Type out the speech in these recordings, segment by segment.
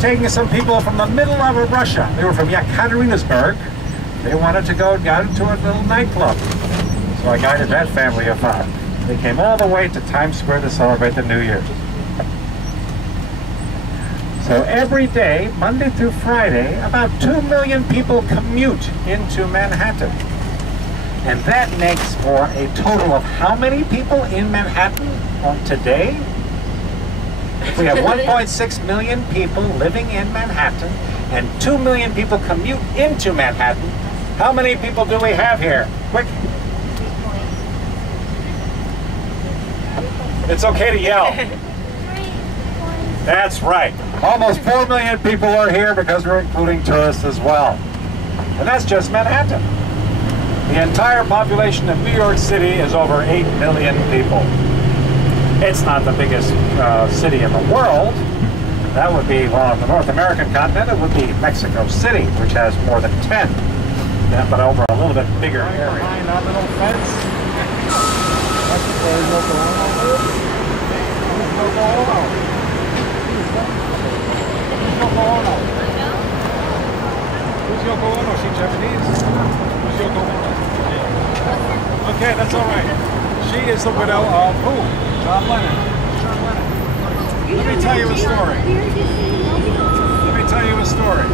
taking some people from the middle of Russia. They were from Yekaterinburg. They wanted to go down to a little nightclub. So I guided that family of five. They came all the way to Times Square to celebrate the New Year. So every day, Monday through Friday, about 2 million people commute into Manhattan. And that makes for a total of how many people in Manhattan on today? If we have 1.6 million people living in Manhattan and 2 million people commute into Manhattan, how many people do we have here? Quick. It's okay to yell. That's right. Almost 4 million people are here because we're including tourists as well. And that's just Manhattan. The entire population of New York City is over 8 million people. It's not the biggest city in the world. That would be, well, on the North American continent, it would be Mexico City, which has more than 10. Yeah, but over a little bit bigger area. Behind that little fence. That's where Yoko Ono lives. Who's Yoko Ono? Who's Yoko Ono? Who's Yoko Ono? She Japanese? Who's Yoko Ono? Okay, that's all right. She is the widow of who? John Lennon. John Lennon. Let me tell you a story. Let me tell you a story.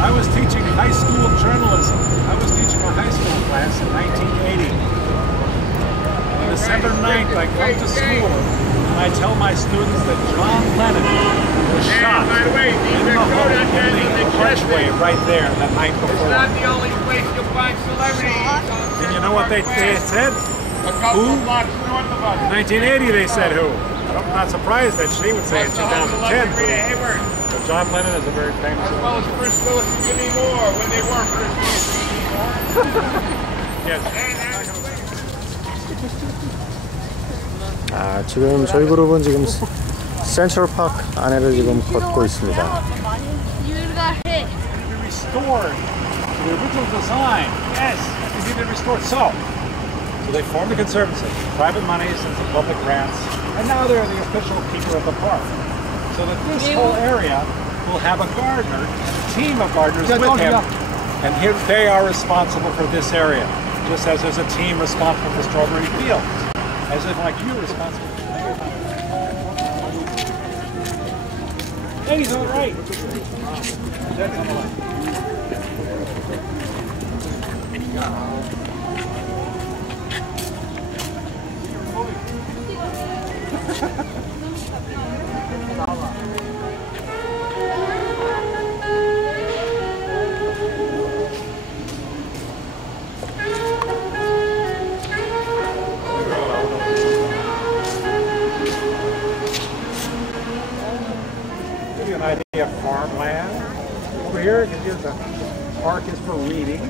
I was teaching high school journalism. I was teaching a high school class in 1980. On December 9th, I come to school and I tell my students that John Lennon was shot in the hole in the archway right there the night before. It's not the only place you'll find celebrities. And you know what they said? Who? In 1980 they said who. I'm not surprised that she would say in 2010 who. But John Lennon is a very famous as well as Chris Lewis and Jimmy Moore when they were Chris Lewis and Jimmy Moore. Yes. 아, 지금 저희 그룹은 지금 센트럴 파크 안에를 지금 걷고 있습니다. Restored to the original design. Yes, it needed restored. So they formed a conservancy, private monies and some public grants, and now they're the official keeper of the park. So that this whole area will have a gardener, a team of gardeners with him, and here they are responsible for this area, just as there's a team responsible for strawberry fields, as if like you're responsible for the Hey, he's all right. Give you an idea of farmland. Over here, the park is for reading.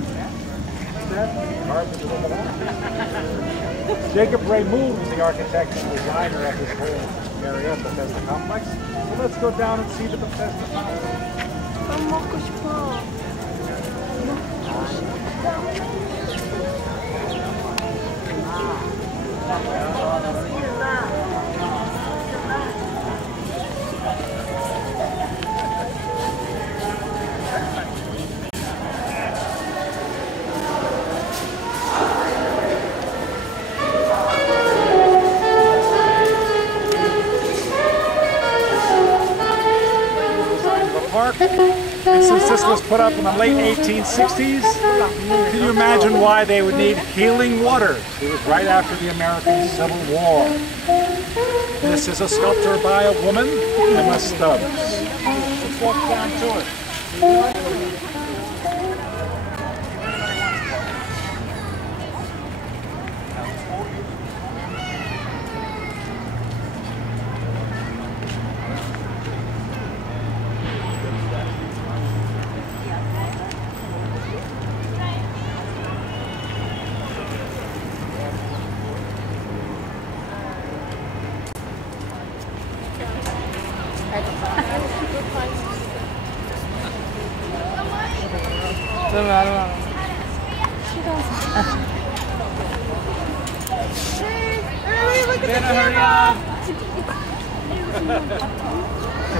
Jacob Ray Moon is the architect and designer of this whole area, Bethesda complex. So let's go down and see the Bethesda complex. And since this was put up in the late 1860s, can you imagine why they would need healing water? It was right after the American Civil War. This is a sculpture by a woman, Emma Stubbs. Let's walk down to it.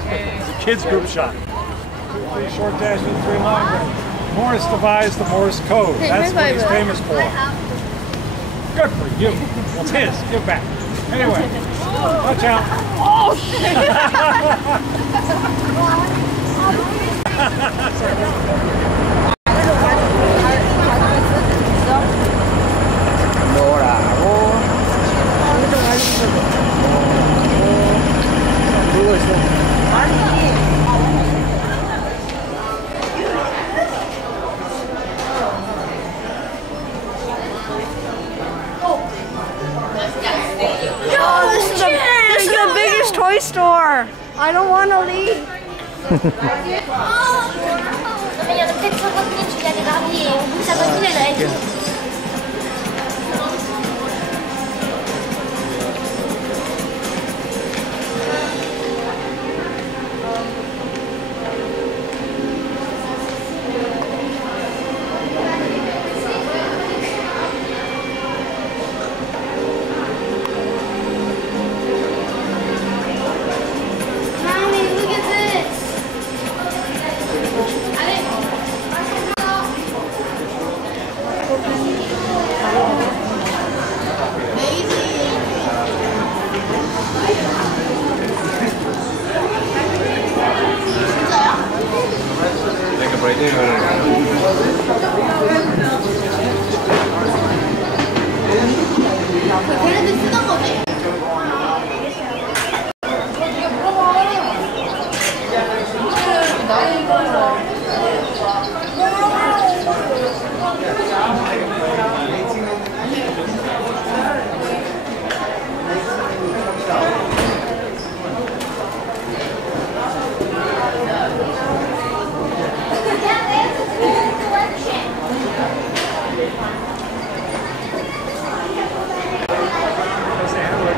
It's a kids group shot. 3 short dashes, 3 long dashes. Morse devised the Morse code. That's what he's famous for. Good for you. Well, it's his. Give back. Anyway, watch out. Oh, shit. This is the biggest toy store. I don't want to leave.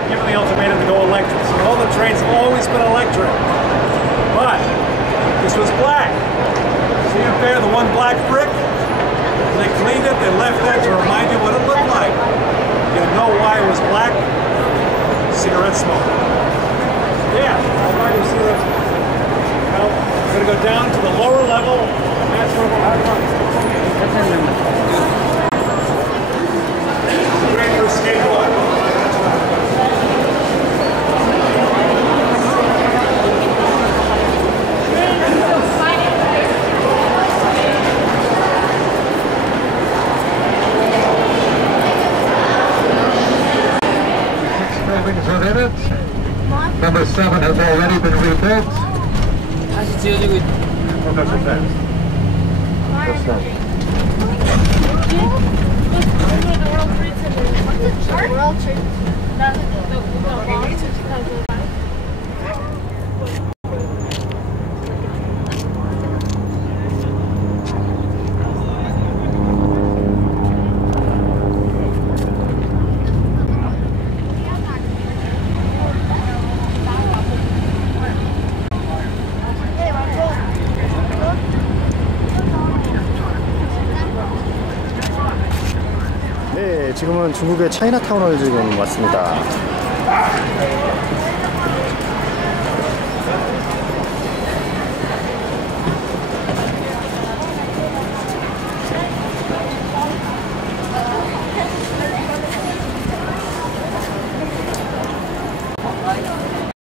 Given the ultimatum to go electric. So all the trains have always been electric. But this was black. See up there, the one black brick? When they cleaned it, they left that to remind you what it looked like. You know why it was black? Cigarette smoke. Yeah, why do you see that? Well, we're going to go down to the lower level, and that's where we'll have fun. Great for skateboard. Number 7 has already been rebuilt. 다시 지어지고 있... World Trade. 네, 지금은 중국의 차이나타운을 지금 왔습니다.